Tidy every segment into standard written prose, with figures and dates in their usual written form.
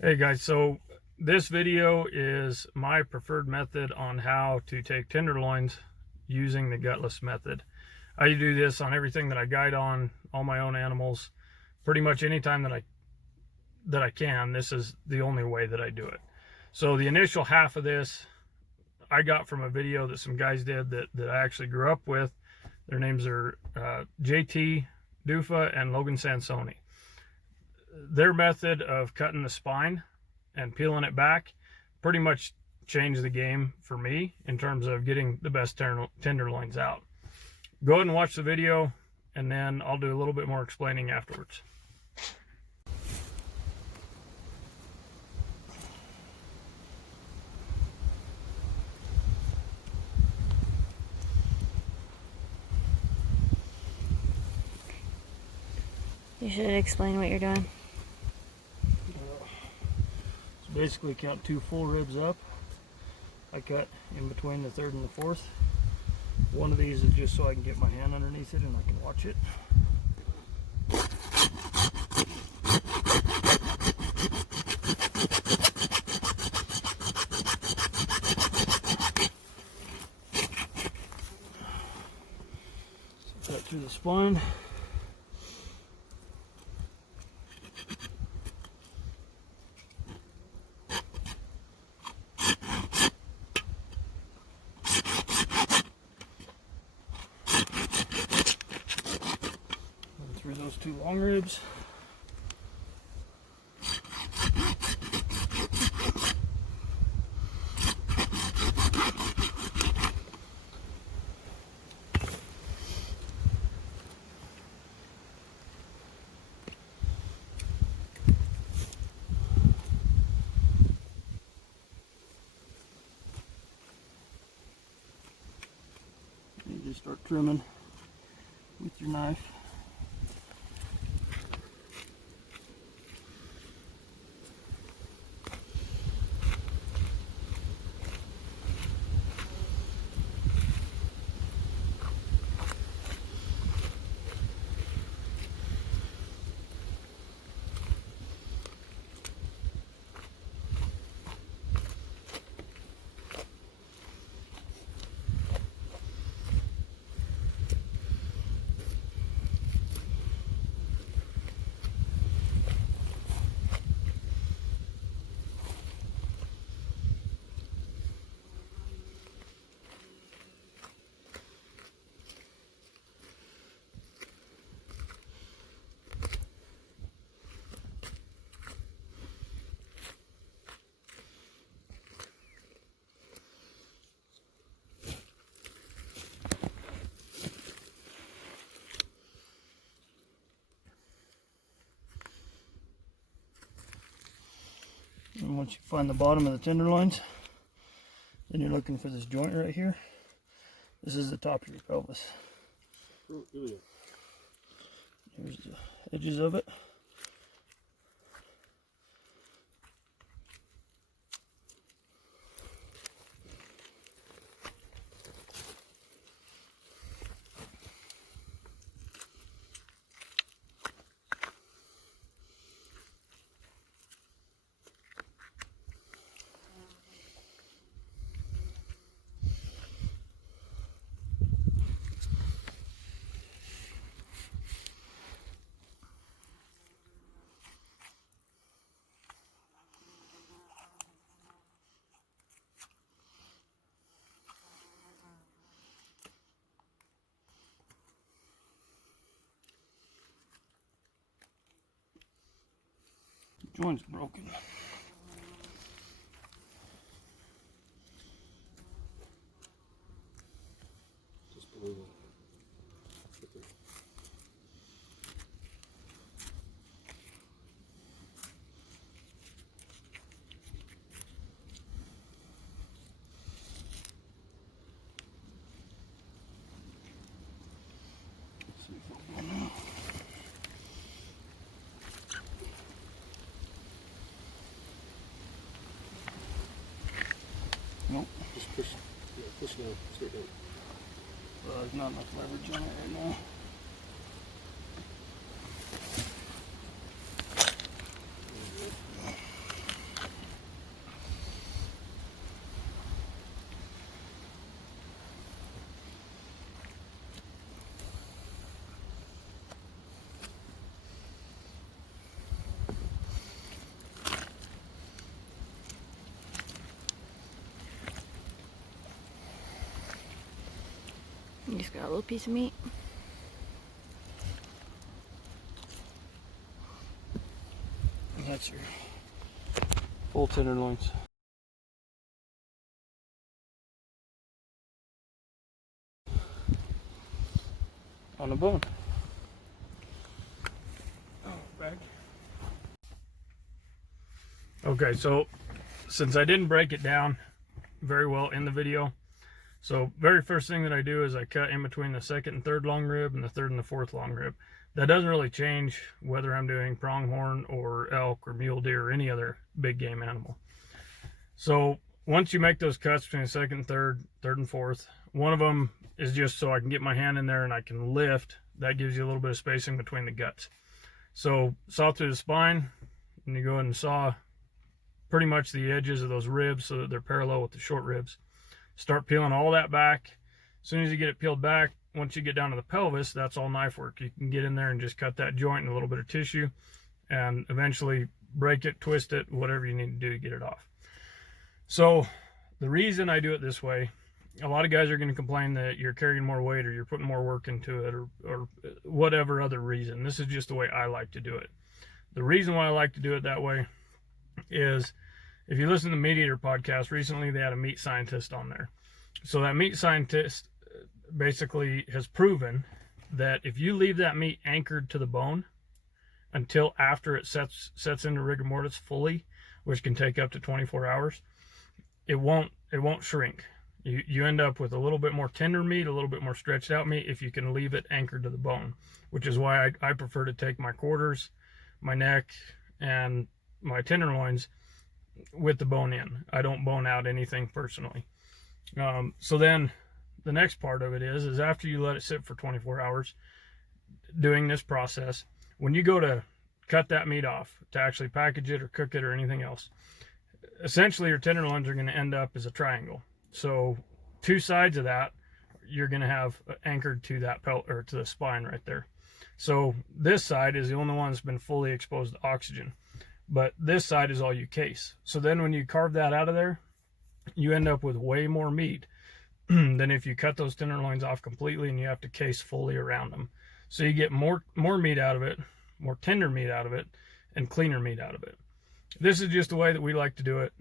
Hey guys, so this video is my preferred method on how to take tenderloins using the gutless method. I do this on everything that I guide on, all my own animals, pretty much anytime that I can. This is the only way that I do it. So the initial half of this I got from a video that some guys did that I actually grew up with. Their names are JT Dufa and Logan Sansoni. Their method of cutting the spine and peeling it back pretty much changed the game for me in terms of getting the best tenderloins out. Go ahead and watch the video, and then I'll do a little bit more explaining afterwards. You should explain what you're doing. So basically count 2 full ribs up. I cut in between the 3rd and the 4th. One of these is just so I can get my hand underneath it and I can watch it. So cut through the spine. Through those 2 long ribs. You just start trimming with your knife. And once you find the bottom of the tenderloins, then you're looking for this joint right here. This is the top of your pelvis. Here's the edges of it. The joint's broken. Just below that. Let's see if I'll go now. Nope. Just push, yeah, push down, straight down. There's not enough leverage on it right now. Just got a little piece of meat. That's your full tenderloins. On the bone. Oh, back. Okay, so since I didn't break it down very well in the video, so very first thing that I do is I cut in between the second and third long rib and the third and the fourth long rib. That doesn't really change whether I'm doing pronghorn or elk or mule deer or any other big game animal. So once you make those cuts between the second and third and fourth, one of them is just so I can get my hand in there and I can lift. That gives you a little bit of spacing between the guts. So saw through the spine, and you go ahead and saw pretty much the edges of those ribs so that they're parallel with the short ribs. Start peeling all that back. As soon as you get it peeled back, once you get down to the pelvis, that's all knife work. You can get in there and just cut that joint in a little bit of tissue and eventually break it, twist it, whatever you need to do to get it off. So the reason I do it this way, a lot of guys are going to complain that you're carrying more weight or you're putting more work into it or whatever other reason. This is just the way I like to do it. The reason why I like to do it that way is, if you listen to the Meat Eater podcast, recently they had a meat scientist on there. So that meat scientist basically has proven that if you leave that meat anchored to the bone until after it sets into rigor mortis fully, which can take up to 24 hours, it won't shrink. You end up with a little bit more tender meat, a little bit more stretched out meat if you can leave it anchored to the bone, which is why I prefer to take my quarters, my neck, and my tenderloins with the bone in. I don't bone out anything personally. So then the next part of it is after you let it sit for 24 hours doing this process, when you go to cut that meat off to actually package it or cook it or anything else, essentially your tenderloins are going to end up as a triangle. So two sides of that you're going to have anchored to that pelt or to the spine right there. So this side is the only one that's been fully exposed to oxygen, but this side is all you case. So then when you carve that out of there, you end up with way more meat than if you cut those tenderloins off completely and you have to case fully around them. So you get more meat out of it, more tender meat out of it, and cleaner meat out of it. This is just the way that we like to do it.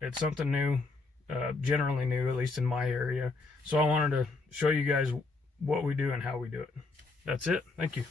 It's something new, generally new, at least in my area. So I wanted to show you guys what we do and how we do it. That's it. Thank you.